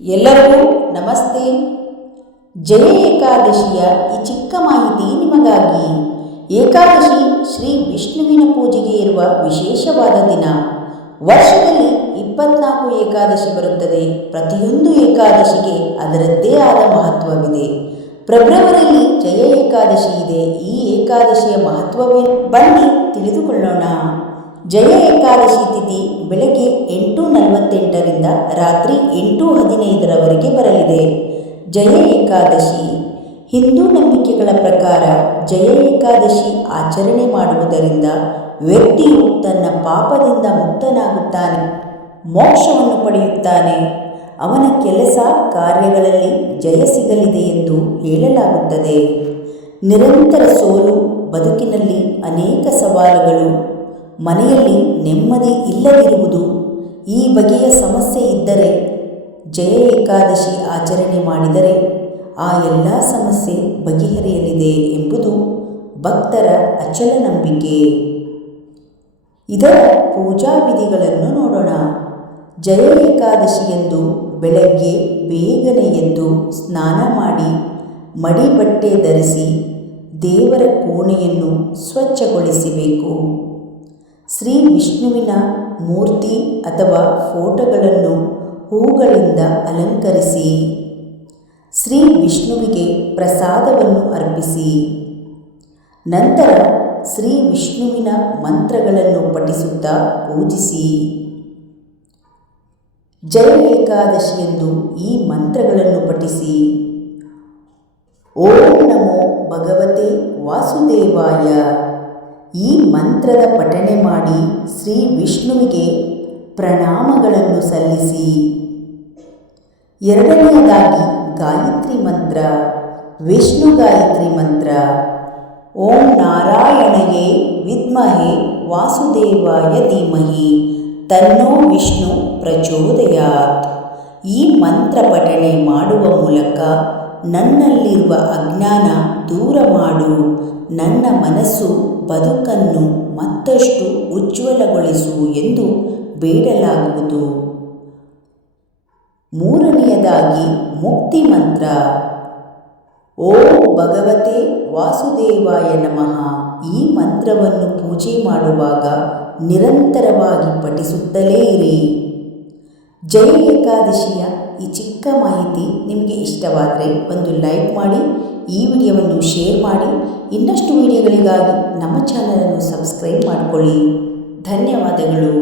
ಎಲ್ಲರಿಗೂ ನಮಸ್ತೆ. ಜಯ ಏಕಾದಶಿಯ ಈ ಚಿಕ್ಕ ಮಾಹಿತಿ ನಿಮಗಾಗಿ. ಏಕಾದಶಿ ಶ್ರೀ ವಿಷ್ಣುವಿನ ಪೂಜೆಗೆ ಇರುವ ವಿಶೇಷವಾದ ದಿನ. ವರ್ಷದಲ್ಲಿ ಇಪ್ಪತ್ನಾಲ್ಕು ಏಕಾದಶಿ ಬರುತ್ತದೆ. ಪ್ರತಿಯೊಂದು ಏಕಾದಶಿಗೆ ಅದರದ್ದೇ ಆದ ಮಹತ್ವವಿದೆ. ಫೆಬ್ರವರಿಯಲ್ಲಿ ಜಯ ಏಕಾದಶಿ ಇದೆ. ಈ ಏಕಾದಶಿಯ ಮಹತ್ವವೇ ಬನ್ನಿ ತಿಳಿದುಕೊಳ್ಳೋಣ. ಜಯ ಏಕಾದಶಿ ತಿಥಿ ಬೆಳಗ್ಗೆ ಎಂಟು ನಲವತ್ತೆಂಟರಿಂದ ರಾತ್ರಿ ಎಂಟು ಹದಿನೈದರವರೆಗೆ ಬರಲಿದೆ. ಜಯ ಏಕಾದಶಿ. ಹಿಂದೂ ನಂಬಿಕೆಗಳ ಪ್ರಕಾರ ಜಯ ಏಕಾದಶಿ ಆಚರಣೆ ಮಾಡುವುದರಿಂದ ವ್ಯಕ್ತಿಯು ತನ್ನ ಪಾಪದಿಂದ ಮುಕ್ತನಾಗುತ್ತಾನೆ, ಮೋಕ್ಷವನ್ನು ಪಡೆಯುತ್ತಾನೆ. ಅವನ ಕೆಲಸ ಕಾರ್ಯಗಳಲ್ಲಿ ಜಯ ಸಿಗಲಿದೆ ಎಂದು ಹೇಳಲಾಗುತ್ತದೆ. ನಿರಂತರ ಸೋಲು, ಬದುಕಿನಲ್ಲಿ ಅನೇಕ ಸವಾಲುಗಳು ಮನೆಯಲ್ಲಿ ನೆಮ್ಮದಿ ಇಲ್ಲದಿರುವುದು ಈ ಬಗೆಯ ಸಮಸ್ಯೆ ಇದ್ದರೆ ಜಯ ಏಕಾದಶಿ ಆಚರಣೆ ಮಾಡಿದರೆ ಆ ಎಲ್ಲ ಸಮಸ್ಯೆ ಬಗೆಹರಿಯಲಿದೆ ಎಂಬುದು ಭಕ್ತರ ಅಚಲ ನಂಬಿಕೆ. ಇದರ ಪೂಜಾ ವಿಧಿಗಳನ್ನು ನೋಡೋಣ. ಜಯ ಏಕಾದಶಿಯಂದು ಬೆಳಗ್ಗೆ ಬೇಗನೆ ಎದ್ದು ಸ್ನಾನ ಮಾಡಿ ಮಡಿ ಬಟ್ಟೆ ಧರಿಸಿ ದೇವರ ಕೋಣೆಯನ್ನು ಸ್ವಚ್ಛಗೊಳಿಸಬೇಕು. ಶ್ರೀ ವಿಷ್ಣುವಿನ ಮೂರ್ತಿ ಅಥವಾ ಫೋಟೋಗಳನ್ನು ಹೂಗಳಿಂದ ಅಲಂಕರಿಸಿ, ಶ್ರೀ ವಿಷ್ಣುವಿಗೆ ಪ್ರಸಾದವನ್ನು ಅರ್ಪಿಸಿ. ನಂತರ ಶ್ರೀ ವಿಷ್ಣುವಿನ ಮಂತ್ರಗಳನ್ನು ಪಠಿಸುತ್ತಾ ಪೂಜಿಸಿ. ಜಯ ಏಕಾದಶಿಯಂದು ಈ ಮಂತ್ರಗಳನ್ನು ಪಠಿಸಿ. ಓಂ ನಮೋ ಭಗವತೆ ವಾಸುದೇವಾಯ. ಈ ಮಂತ್ರದ ಪಠಣೆ ಮಾಡಿ ಶ್ರೀ ವಿಷ್ಣುವಿಗೆ ಪ್ರಣಾಮಗಳನ್ನು ಸಲ್ಲಿಸಿ. ಎರಡನೆಯದಾಗಿ ಗಾಯತ್ರಿ ಮಂತ್ರ, ವಿಷ್ಣು ಗಾಯತ್ರಿ ಮಂತ್ರ, ಓಂ ನಾರಾಯಣಯೇ ವಿದ್ಮಹೆ ವಾಸುದೇವಾಯ ಧೀಮಹಿ, ತನ್ನೋ ವಿಷ್ಣು ಪ್ರಚೋದಯಾತ್. ಈ ಮಂತ್ರ ಪಠಣೆ ಮಾಡುವ ಮೂಲಕ ನನ್ನಲ್ಲಿರುವ ಅಜ್ಞಾನ ದೂರ ಮಾಡು. ನನ್ನ ಮನಸ್ಸು ಬದುಕನ್ನು ಮತ್ತಷ್ಟು ಉಜ್ವಲಗೊಳಿಸು ಎಂದು ಬೇಡಲಾಗುವುದು. ಮೂರನೆಯದಾಗಿ ಮುಕ್ತಿ ಮಂತ್ರ. ಓಂ ಭಗವತೆ ವಾಸುದೇವಾಯ ನಮಃ. ಈ ಮಂತ್ರವನ್ನು ಪೂಜೆ ಮಾಡುವಾಗ ನಿರಂತರವಾಗಿ ಪಠಿಸುತ್ತಲೇ ಇರಿ. ಜಯ ಏಕಾದಶಿಯ ಈ ಚಿಕ್ಕ ಮಾಹಿತಿ ನಿಮಗೆ ಇಷ್ಟವಾದರೆ ಒಂದು ಲೈಕ್ ಮಾಡಿ, ಈ ವಿಡಿಯೋವನ್ನು ಶೇರ್ ಮಾಡಿ, ಇನ್ನಷ್ಟು ವಿಡಿಯೋಗಳಿಗಾಗಿ ನಮ್ಮ ಚಾನಲನ್ನು ಸಬ್ಸ್ಕ್ರೈಬ್ ಮಾಡಿಕೊಳ್ಳಿ. ಧನ್ಯವಾದಗಳು.